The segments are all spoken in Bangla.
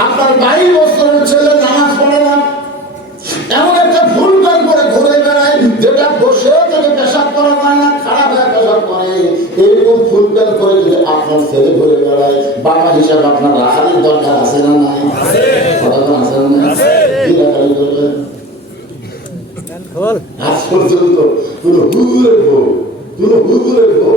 আপনার বাইশ বছরের ছেলে নামাজ পড়ে না। এমন একটা ভুল কাজ করে ঘুরে বেড়ায় যেটা বসে থেকে পেশাব করা হয় না খারাপ হয়ে পেশাব করে। এরকম ভুল কাজ করে যদি আপনার ছেলে ঘুরে বেড়ায় বাবা হিসাবে আপনার রাখালির দরকার আছে না নাই? কথা আছে না নাই? কি রাখালি করবেন আজ পর্যন্ত কোন হুগুরের বউ কোন হুগুরের বউ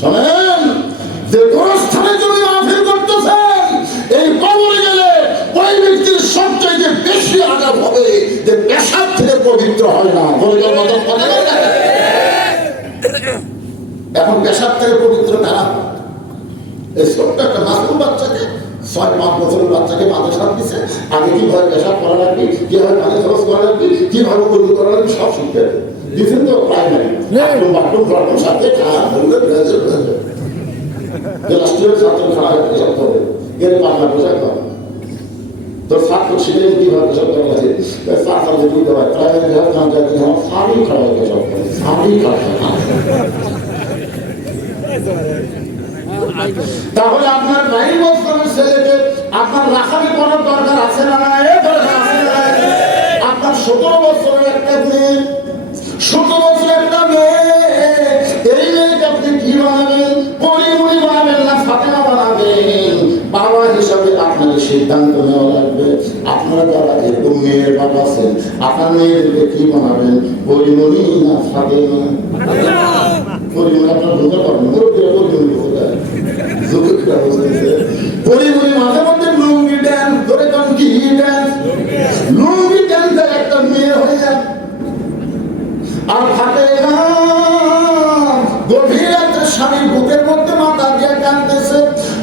শোনেন, যে কোন স্থানে যদি মাহফিল করতেছেন এই কবরে গেলে ওই ব্যক্তির সবচেয়ে বেশি আঘাত হবে যে পেশাব থেকে পবিত্র হয় না। এখন পেশাব থেকে পবিত্র কারা? এই ছোট্ট একটা বাচ্চাকে ছয় পাঁচ বছরের বাচ্চাকে মাদ্রাসা দিচ্ছে আগে কীভাবে পেশাব করা লাগবে? কীভাবে পানি খরচ করা লাগবে? কীভাবে কর্মী করা লাগবে? সব শিখতে হবে দিচ্ছেন তো প্রাইমারি বাথরুম বাথরুম বাথরুম সাথে খাওয়া ধরলে ভেজে ভেজে রাষ্ট্রীয় ছাত্র খাওয়া পেশাব করে এর পাল্লা পেশাব করে। তো ছাত্র ছিলেন কীভাবে পেশাব করা আছে ছাত্র যে বুঝতে পারে প্রাইমারি পেশাব না যায় আমার সারি খাওয়া পেশাব করে সারি খাওয়া তাহলে আপনার বাইশ বছরের ছেলেকে আপনার রাখালি করার দরকার আছে না? আপনার সতেরো বছরের একটা মেয়ে সতেরো বছরের একটা মেয়ে। এই মেয়েকে আপনি কি বানাবেন? পরিমণি বানাবেন না ফাতেমা বানাবেন? বাবা হিসাবে আপনার সিদ্ধান্ত নেওয়া লাগবে। আপনারা যারা এরকম মেয়ের বাবা আছেন আপনার মেয়েদেরকে কি বানাবেন? পরিমণি না ফাতেমা? পরিমণি আপনার বুঝতে পারবেন গভীর রাত্রে স্বামীর বুকের মধ্যে মাথা দিয়ে কাঁদতেছে।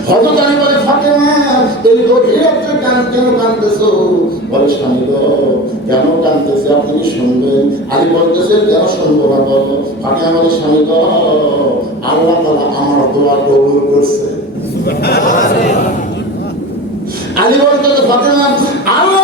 হজরত আলী বলে, ফাতেমা, এই গভীর রাত্রে কান কেন কাঁদতেছো? বলে, স্বামী গো, কেন কাঁদতেছে আপনি শুনবেন? আলী বলতেছে, কেন শুনব না বলো? ফাতেমা বলে, স্বামী গো, আল্লাহ তাআলা আমার দোয়া কবুল করছে। আলী বলতেছে, ফাতেমা, আল্লাহ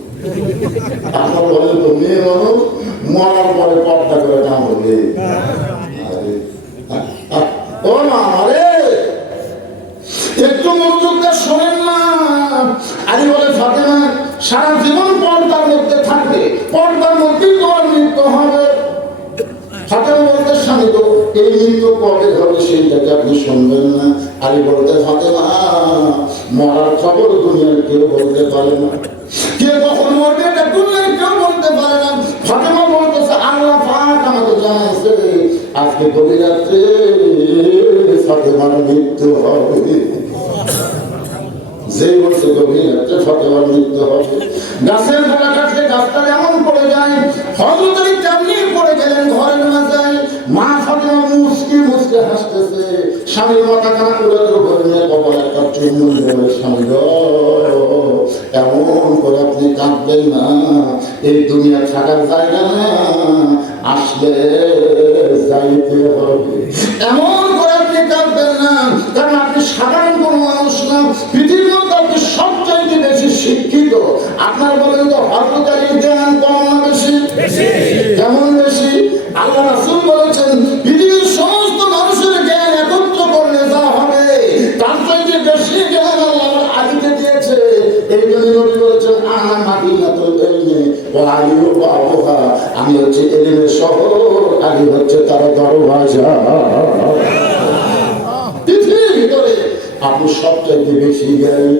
মানুষ মরার পরে পর্দা করে কাম হবে আরে, আহ, আহ, ও মা আরে একটু মনোযোগ শোনেন না। আরে বলে ফাতেমা সারা জীবন পর্দার মধ্যে থাকবে পর্দার মধ্যেই তোমার মৃত্যু হবে। ফাতেমা বলতে স্বামী তো এই মৃত্যু কবে হবে সেইটাকে আপনি শুনবেন না। আলী বলতে ফাতেমা মরার খবর দুনিয়ার কেউ বলতে পারে না। কে কখন মরবে এটা দুনিয়ার কেউ বলতে পারে না। ফাতেমা বলতেছে, আল্লাহ পাক আমাকে জানাইছে, আজকে গভীর রাত্রে ফাতেমার মৃত্যু হবে। যে বলছে গভীর রাত্রে ফাতেমার মৃত্যু হবে। গাছের গোড়া কাটলে গাছটা এমন পড়ে যায়, হজরত তেমনি পড়ে গেলেন ঘরের মাঝে। মা ফাতেমা এমন করে আপনি কাঁদবেন না। এই দুনিয়া থাকার জায়গা না, আসলে যাইতে হবে। এমন করে আপনি কাঁদবেন না, কারণ আপনি সাধারণ কোনো মানুষ না। পৃথিবীর মধ্যে আপনি সবচাইতে বেশি শিক্ষিত। আপনার বলেন তো, হজরত হচ্ছে তার দরওয়াজা। পৃথিবীর ভিতরে আপনি সবচাইতে বেশি জ্ঞানী।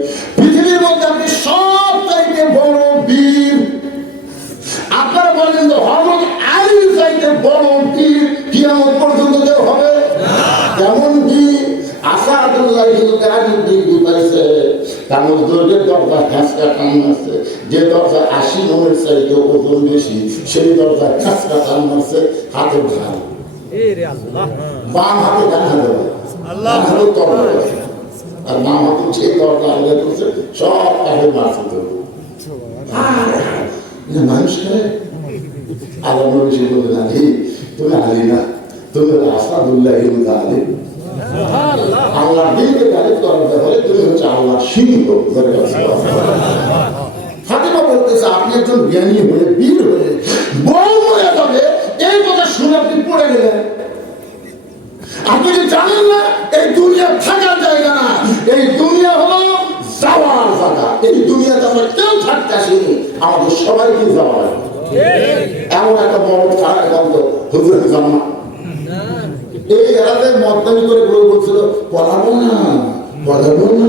যে দরজা খাঁচকা টান মারছে। যে দরজা আশি মনের চাইতে ওজন বেশি সেই দরজা খাঁচকা টান মারছে হাতে ঢাল। বাম হাতে হাতে আর বাম হাতে যে দরজা আল্লাহ করছে সব কাঠে মারছে তো মানুষ করে আল্লাহ নবী বললেন আলী তুমি আলী না তুমি আসাদুল্লাহ আলী। আল্লাহ দিনকে তারিফ করার ব্যাপারে তুমি হচ্ছে আল্লাহ সিংহ ফাতেমা বলতেছে, আপনি একজন জ্ঞানী হয়ে, বীর হয়ে, বড় হয়ে যাবে, এই কথা শুনে আপনি পড়ে গেলেন। আপনি কি জানেন না, এই দুনিয়া থাকার জায়গা না, এই দুনিয়া হলো যাওয়ার জায়গা। এই দুনিয়াতে আমরা কেউ থাকতে আসিনি, আমাদের সবাইকে যাওয়া এমন একটা বড় ছাড়া গল্প হুজুরের জন্ম এই এলাকাতে মদ্দানি করে বই বলছিল পড়াবো না পড়াবো না।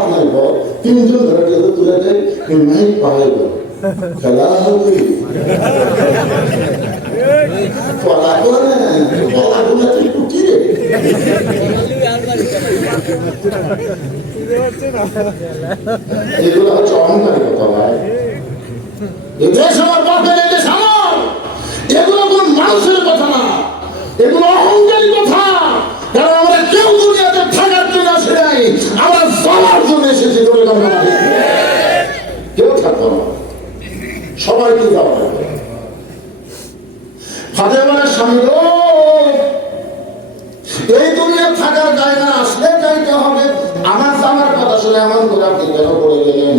বল বল এগুলো হচ্ছে অহংকারী কথা এ আমার বাপের, এ দেশ আমার। এগুলো মানুষের কথা না। এগুলো অহংকারী কথা। কারণ আমরা কেউ দুনিয়াতে থাকার জন্য আসে নাই। আমরা চলার জন্য এসেছি কেউ থাকব না। সবাইকে এই দুনিয়া থাকার জায়গা আসলে যাইতে হবে। আমার কথা শুনে এমন করে আপনি কেন করে গেলেন।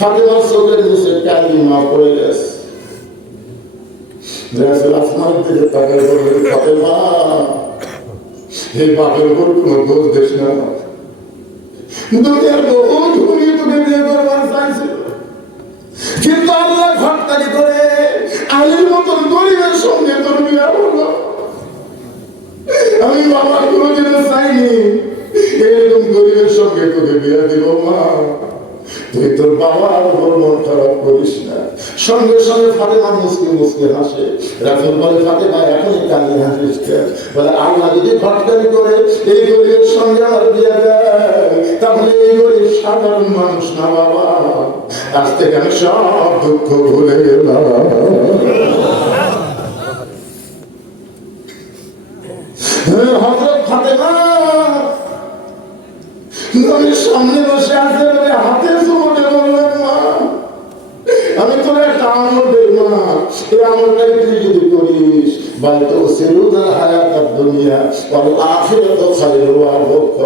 ফাতেমার চোখের নিচে কালিমা পড়ে গেছে। রাসূল আসমানের দিকে তাকায় বললেন ফাতেমা হে বাপের উপর কোনো দোষ দেশ না। দুনিয়ার বহু ধনী তোকে বিয়ে করবার চাইছিল কিন্তু আল্লাহ ঘটতালি করে আলীর মতন গরিবের সঙ্গে তোর বিয়ে হলো। আমি বাবার কোনোদিনও চাইনি, এরকম গরিবের সঙ্গে তোকে বিয়ে দিব মা। তুই তোর বাবার উপর মন খারাপ করিস না। সঙ্গে সঙ্গে ফাতেমা মুসকে মুসকে হাসে। রাসুল বলে ফাতেমা এখনই কান্দি হাসিস বলে আল্লাহ যদি ঘটকারি করে এই গরিবের সঙ্গে আমার বিয়ে দেয়। তাহলে এই গরিব সাধারণ মানুষ না বাবা। আজ থেকে আমি সব দুঃখ ভুলে গেলাম। হজরত ফাতেমা! নবীর সামনে বসে আছে বলে হাতে চুমটে বললেন মা, আমি তোর একটা আমল দেব না। এই আমলটাই তুই যদি করিস, বল তো সেরুদার হায়াত আর দুনিয়া, বল আখিরে তো খাইরু আর বক্ষ।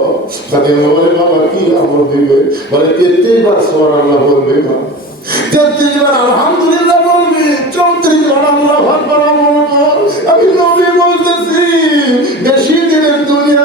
ফাতেমা বলে, বাবা, কি আমল দিবে? বলে, তেত্রিশ বার সোয়ার আল্লাহ বলবে, মা। তেত্রিশ বার আলহামদুলিল্লাহ বলবি, চৌত্রিশ বার আল্লাহ আকবার আমি নবী বলতেছি, বেশি দিনের দুনিয়া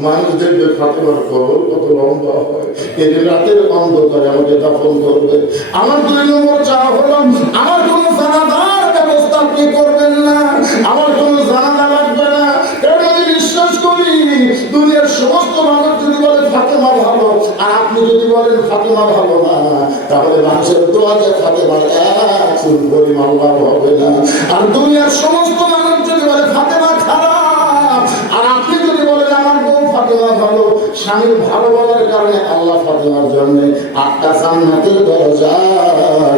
মানুষ দেখবে ফাতেমার কবর কত লম্বা হয়। যে রাতের অন্ধকারে আমাকে দাফন করবে। আমার দুই নম্বর চা হলো, আমার কোনো জানাদার ব্যবস্থা আপনি করবেন না। আমার কোনো জানাদা লাগবে না। কারণ আমি বিশ্বাস করি, দুনিয়ার সমস্ত মানুষ যদি বলে, ফাতেমা ভালো। আর আপনি যদি বলেন, ফাতেমা ভালো না। তাহলে মানুষের দোয়াতে ফাতেমার এক পরিমাণ লাভ হবে না। আর দুনিয়ার সমস্ত মানুষ ফাতেমা ভালো, স্বামীর ভালো বলার কারণে আল্লাহ ফাতেমার জন্য আটটা জান্নাতের দরজা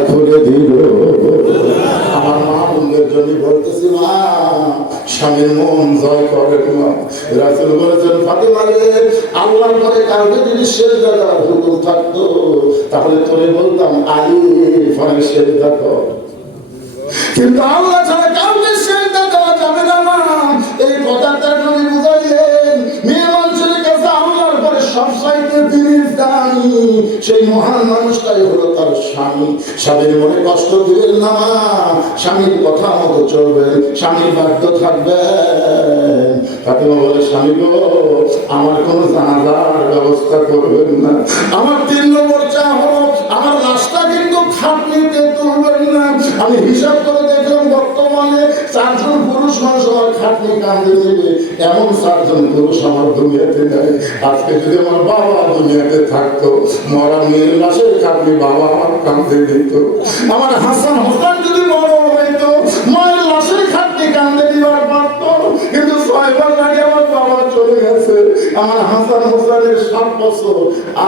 খুলে দিল। আমার মা বোনদের জন্য বলতেছি, মা, স্বামীর মন জয় করে মা রাসুল বলেছেন, ফাতেমা রে, আল্লাহর পরে যদি শেষ হুকুম থাকতো, তাহলে তোরে বলতাম আলী ফলে শেষ দেখো কিন্তু আল্লাহ ছাড়া কাউকে দেওয়া যাবে না এই সেই মহান মানুষটাই হলো তার স্বামী। স্বামীর মনে কষ্ট দিবেন না মা। স্বামীর কথা মতো চলবেন, স্বামীর বাধ্য থাকবে তাকে বলে, স্বামী গো, আমার কোনো জানাজার ব্যবস্থা করবেন না। আমার তিন আমি হিসাব করে দেখলাম বর্তমানে চারজন পুরুষ মানুষ আমার খাটনি কান্দে দেবে এমন চারজন পুরুষ আমার দুনিয়াতে নেই। আজকে যদি আমার বাবা দুনিয়াতে থাকতো, মরা মেয়ের লাশের খাটনি বাবা আমার কান্দে দিত আমার হাসান হোসেন যদি বছর,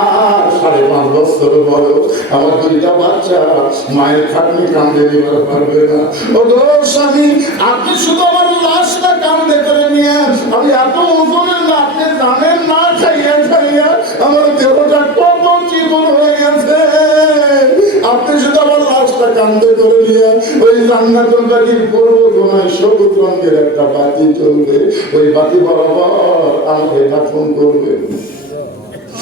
আর সাড়ে পাঁচ বছর বড় আমার পারবে না। ও আপনি শুধু আমার লাশটা কান্দে করে নিয়ে, আমি এত ওজনের জানেন না আমার দেহটা কত জীবন হয়ে গেছে। আপনি শুধু আমার লাশটা কান্দে করে নিয়ে, ওই জান্নাতুল বাড়ির পূর্ব সবুজ রঙের একটা বাতি চলবে ওই বাতি বরাবর আমাকে ফোন করবে।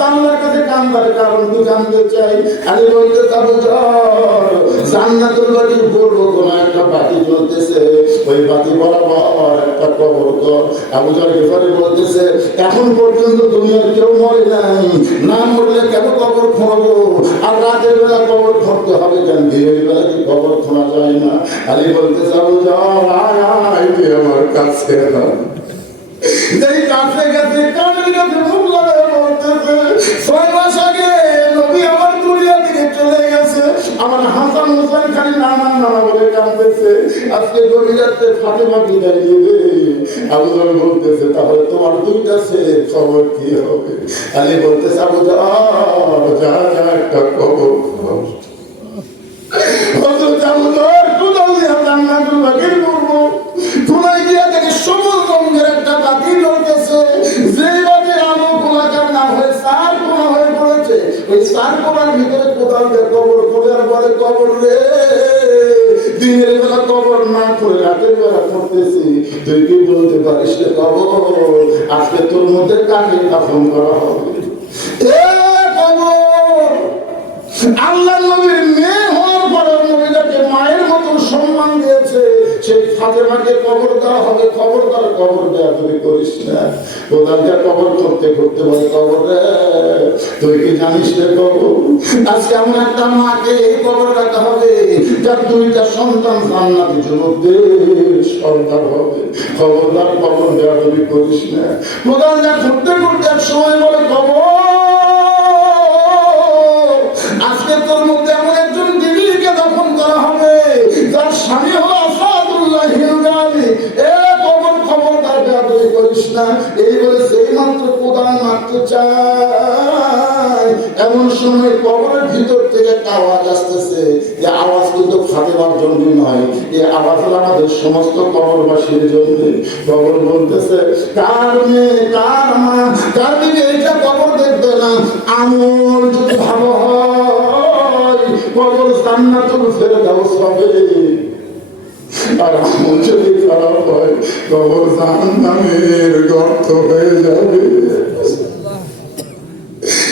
জানলার কাছে কান্দার কারণ তুই জানতে চাই। আলী বলতে জাহাল জান্নাতুল বাড়ির পূর্ব কোন একটা বাতি জ্বলতেছে। ওই বাতি বরাবর একটা কবর কর আবু জাহাল ঘরে বলতেছে, এখন পর্যন্ত দুনিয়ার কেউ মরে নাই। না মরলে কেন কবর খোঁড়বো? আর রাতের বেলা কবর খুঁড়তে হবে কেন? দিনের বেলা কি কবর খোঁড়া যায় না? আলী বলতেছে, আবু জাহাল, আয় আয় আমার কাছে। যেই কাছে গেছে কানের কাছে মুখ লাগায় বলতেছে ছয় মাস আগে নবী আমার দুনিয়া থেকে চলে গেছে। আমার হাসান হোসেন খালি নানা নানা বলে কাঁদতেছে। আজকে গভীরাতে ফাতেমা বিদায় দিবে আবু জাহেল বলতেছে, তাহলে তোমার দুইটা ছেলে খবর কি হবে? আলী বলতেছে, আবু যা যা একটা খবর খবর হযরত আল্লাহ নবীর মেয়ে হওয়ার পরে মহিলাকে মায়ের মতো সম্মান দিয়েছে। সেই ফাতেমাকে কবর দেওয়া হবে খবর তার কবর দেওয়া তুমি করিস না। ওদানকে কবর করতে করতে বলে, কবর রে তুই জানিস আজকে এমন একটা মাকে এই কবর হবে, যার দুইটা সন্তান জান্নাতি যুবকদের সন্তান হবে। খবরদার কবর দেওয়া করিস না। ওদানকে ঘুরতে ঘুরতে এক সময় বলে কবর আজকে তোর মধ্যে এমন একজন দিদিকে দফন করা হবে, যার স্বামী হলো আসাদুল্লাহ হিলগানি এ খবর দৌড়াদৌড়ি করিস না। এই বলে সেই মাত্র কোদাল মারতে চায় এমন সময় কবরের ভিতর থেকে একটা আওয়াজ আসতেছে, যে আওয়াজ কিন্তু ফাতেমার জন্য নয়, এই আওয়াজ আমাদের সমস্ত কবরবাসীর জন্য কবর বলতেছে, কার মেয়ে, কার মা, কার দিকে এটা কবর দেখবে না? আমল যদি ভালো হয়, কবর জান্নাতুল ফেরদাউস হবে। আর আমল যদি খারাপ হয়, কবর জাহান্নামের গর্ত হয়ে যাবে।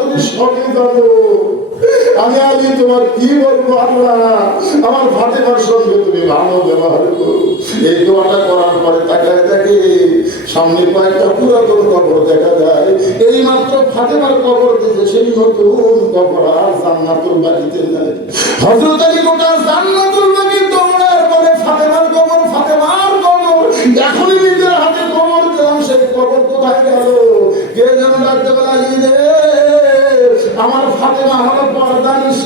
তুমি সবই জানো। আমি আলি, তোমার কি বলব আল্লাহ আমার ফাতেমার সঙ্গে তুমি ভালো ব্যবহার করো। এই দোয়াটা করার পরে তাকায় দেখে সামনে কয়েকটা পুরাতন কবর দেখা যায়। এই মাত্র ফাতেমার কবর দিতে সেই নতুন কবর আর জান্নাতুল বাড়িতে নাই। হযরত আলী গোটা জান্নাতুল বাড়ি দৌড়ার পরে ফাতেমার কবর ফাতেমার কবর। এখনই নিজের হাতে কবর দিলাম, সেই কবর কোথায় গেল? কে যেন ডাকতে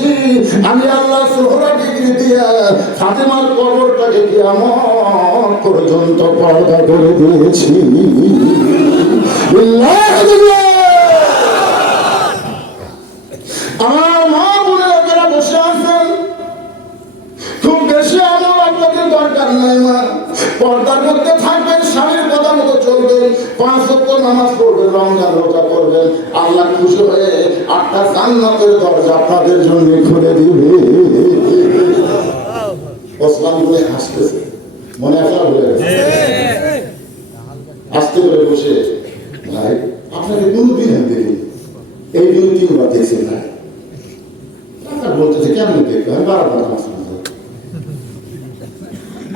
পর্দানিশী আমি আল্লাহ সোহরা ডিগ্রি দিয়া ফাতেমার কবরটাকে কি আমার পর্যন্ত পর্দা করে দিয়েছি। পাঁচ সপ্ত নামাজ পড়বেন, রমজান রোজা করবেন আল্লাহ খুশি হয়ে আটটা জান্নাতের দরজা আপনাদের জন্য খুলে দিবে। ওসমান বলে হাসতেছে, মনে আসা হয়ে আসতে করে বসে, ভাই, আপনাকে কোনোদিন আমি দেখিনি। এই দিন তিনবার দেখছি ভাই। বলতেছে, কেমন দেখবে আমি বারবার হাসলাম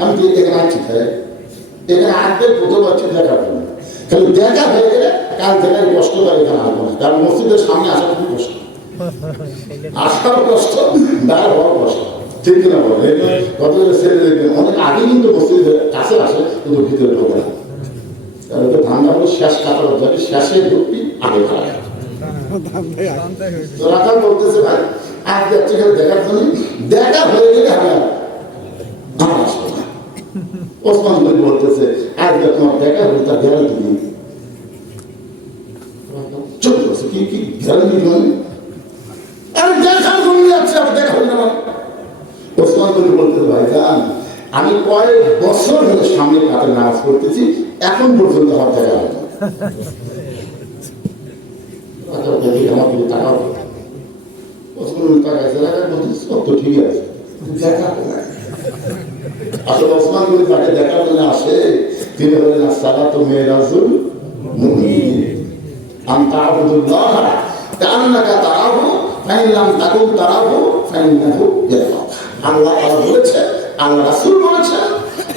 আমি তো এখানে আছি তাই এখানে আসবে প্রথম হচ্ছে দেখার জন্য খালি দেখা হয়ে গেলে কাল থেকে কষ্ট করে এখানে আসব না। কারণ মসজিদের সামনে আসা খুব কষ্ট। আসার কষ্ট দাঁড় হওয়ার কষ্ট। ঠিক কিনা বলে? কত ছেলে অনেক আগে কিন্তু মসজিদের কাছে আসে, কিন্তু ভিতরে ঢোকে না। ধান্দা হলো শেষ কাটার অধ্যায় শেষে ঢুকবি, আগে খারাপ রাখাল বলতেছে, ভাই আজ দেখার জন্য, দেখা হয়ে গেলে আমি বলতেছে আজকে তোমার দেখা হলে তার গ্যারান্টি নেই চলে গেছে কি কি মানে আরে দেখার জন্য যাচ্ছে আর দেখা বলতেছে ভাই। জান আমি কয়েক বছর হলে সামনে কাতে নামাজ পড়তেছি এখন পর্যন্ত আমার দেখা হয় না। আচ্ছা, আমার দিকে আছে বলতে ঠিক আছে। দেখা। আসলে ওসমান গনি তাকে দেখার জন্য আসে তিনি বলেন সালাত মেরাজুল মুমিন কান্নাকা তারাহু, ফাইন লাম তাকুন তারাহু ইয়ারাক আল্লাহ তাআলা বলেছেন আল্লাহ রাসূল বলেছেন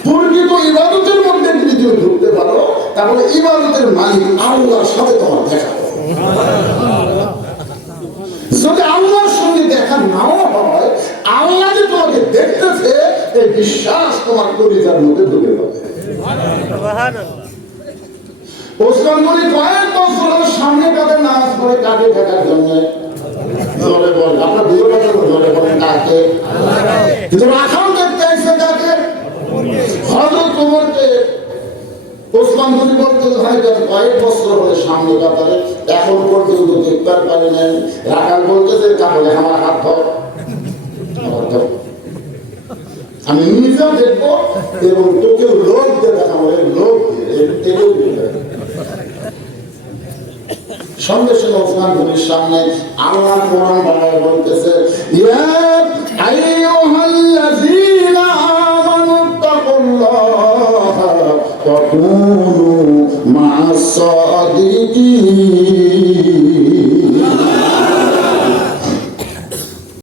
প্রকৃত ইবাদতের মধ্যে যদি তুমি ঢুকতে পারো, তাহলে ইবাদতের মালিক আল্লাহর সাথে তোমার দেখা যদি আল্লাহর সঙ্গে দেখা নাও হয়, আল্লাহ যে তোমাকে দেখতেছে, এই বিশ্বাস তোমার কলিজার মধ্যে ঢুকে যাবে ওসমান গনি কয়েক বছর সামনে কাদের নামাজ পড়ে কাকে দেখার জন্য জোরে বল, আপনার বুঝতে পারছেন না? জোরে বলেন কাকে রাখাল দেখতে আসছে কাকে হজরত কোমরকে ওসমান গনি বলতে ভাই কয়েক বছর হলে সামনে কাতারে এখন পর্যন্ত দেখতে পারি নাই রাখাল বলতেছে তাহলে আমার হাত ধর। আমি নিজেও দেখব এবং তোকেও লোক দিয়ে দেখাবো লোক দিয়ে এই- এগুলো দিয়ে দেখাবো। সন্দেশ ওসমান গনির সামনে আল্লাহ কোরআন বানায় বলতেছে ইয়া আইয়ুহাল্লাযীনা